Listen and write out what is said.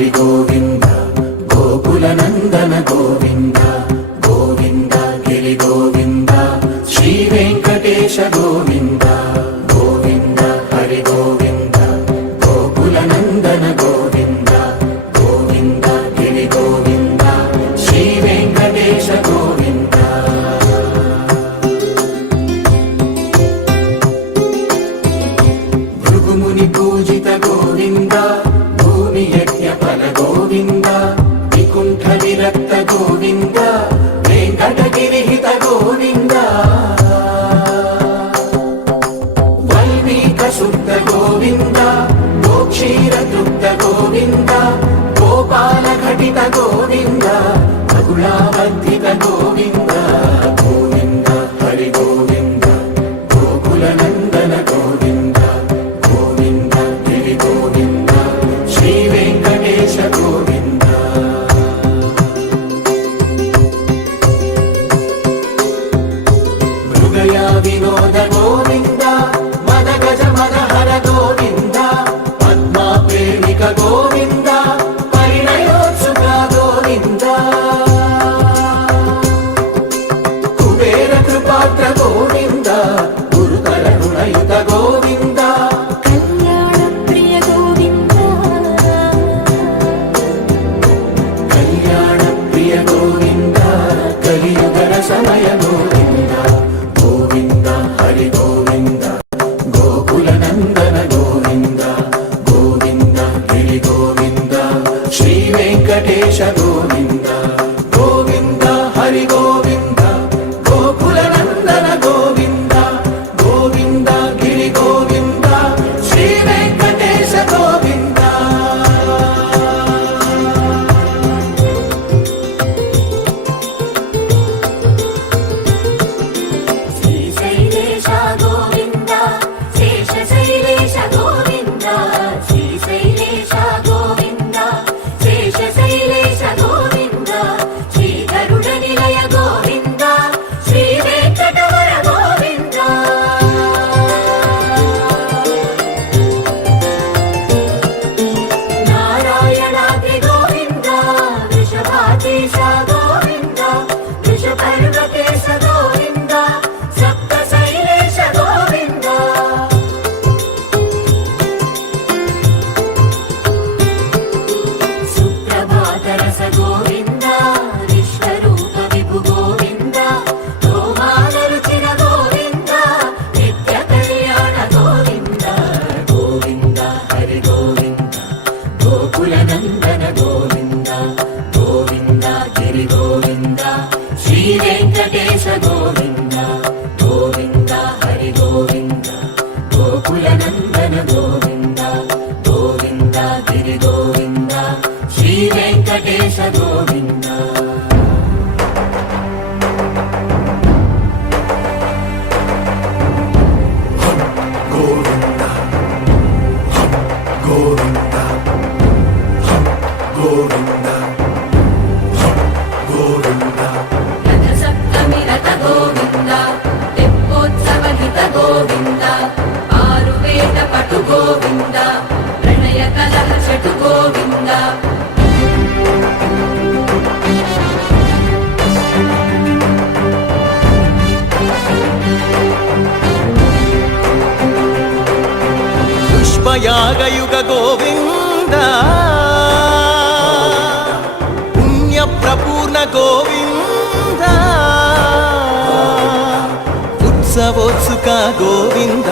హరి గోవింద గోకుల నందన గోవింద గోవింద గిరి గోవింద శ్రీ వెంకటేశ గోవింద గోవింద హరి గోవింద గోకుల నందన గోవింద గోవింద గిరి గోవింద శ్రీ వెంకటేశ గోవింద భృగుముని పూజిత గోవింద భూమి యజ్ఞ ఫల గోవింద వికుంఠ విరక్త గోవింద వెంకటగిరిహిత గోవింద వల్మీక శుద్ధ గోవింద గోక్షీర తృప్త గోవింద గోపాల ఘటిత గోవింద బహుళావర్ధిత గోవింద గోవింద హరి గోవింద గోకుల నందన గోవింద గోవింద గిరి గోవింద శ్రీ వెంకటేశ గోవింద హృదయ వినోద గోవింద మద గజ మద హర గోవింద పద్మా ప్రేమిక గోవింద పరిణయోత్సుక గోవింద కుబేర కృపాత్ర గోవింద గురుతర రుణయుత గోవింద కళ్యాణ ప్రియ గోవింద కళ్యాణ ప్రియ గోవింద కలియుగర సమయ గోవింద గోవింద హరి గోవింద గోకుల నందన గోవింద గోవింద గిరి గోవింద శ్రీ వెంకటేశ గోవింద గోవింద హరి గోవింద గోకుల నందన గోవింద గోవింద గిరి గోవింద శ్రీ వెంకటేశ గోవింద శ్రీశైలేశ గోవింద శేషశైలేశ గోవింద శ్రీశైలేశ గోవింద శేషశైలేశ గోవింద శ్రీ గరుడ నిలయ గోవింద శ్రీ వెంకటవర గోవింద నారాయణాద్రి గోవింద వృషభాధీశ గోవింద వృషపర్వతేశ గోవింద సప్త శైలేశ గోవింద సుప్రభాతరస గోవింద విశ్వరూప విభు గోవింద గోమాల రుచిర గోవింద నిత్య కళ్యాణ గోవింద గోవింద హరి గోవింద గోకుల నందన గోవింద గోవింద గిరి గోవింద శ్రీ వెంకటేశ గోవింద గోవింద హరి గోవింద గోకుల నందన గోవింద గోవింద గిరి గోవింద శ్రీ వెంకటేశ గోవింద గోవింద గోవింద గోవింద గోవింద రథ సప్తమి రథ గోవింద తెప్పోత్సవ హిత గోవింద ఆరువేద పటు గోవింద ప్రణయ కలహ చటు గోవింద పుష్పయాగయుగ గోవింద పుణ్య ప్రపూర్ణ గోవింద ఉత్సవోత్సుక గోవింద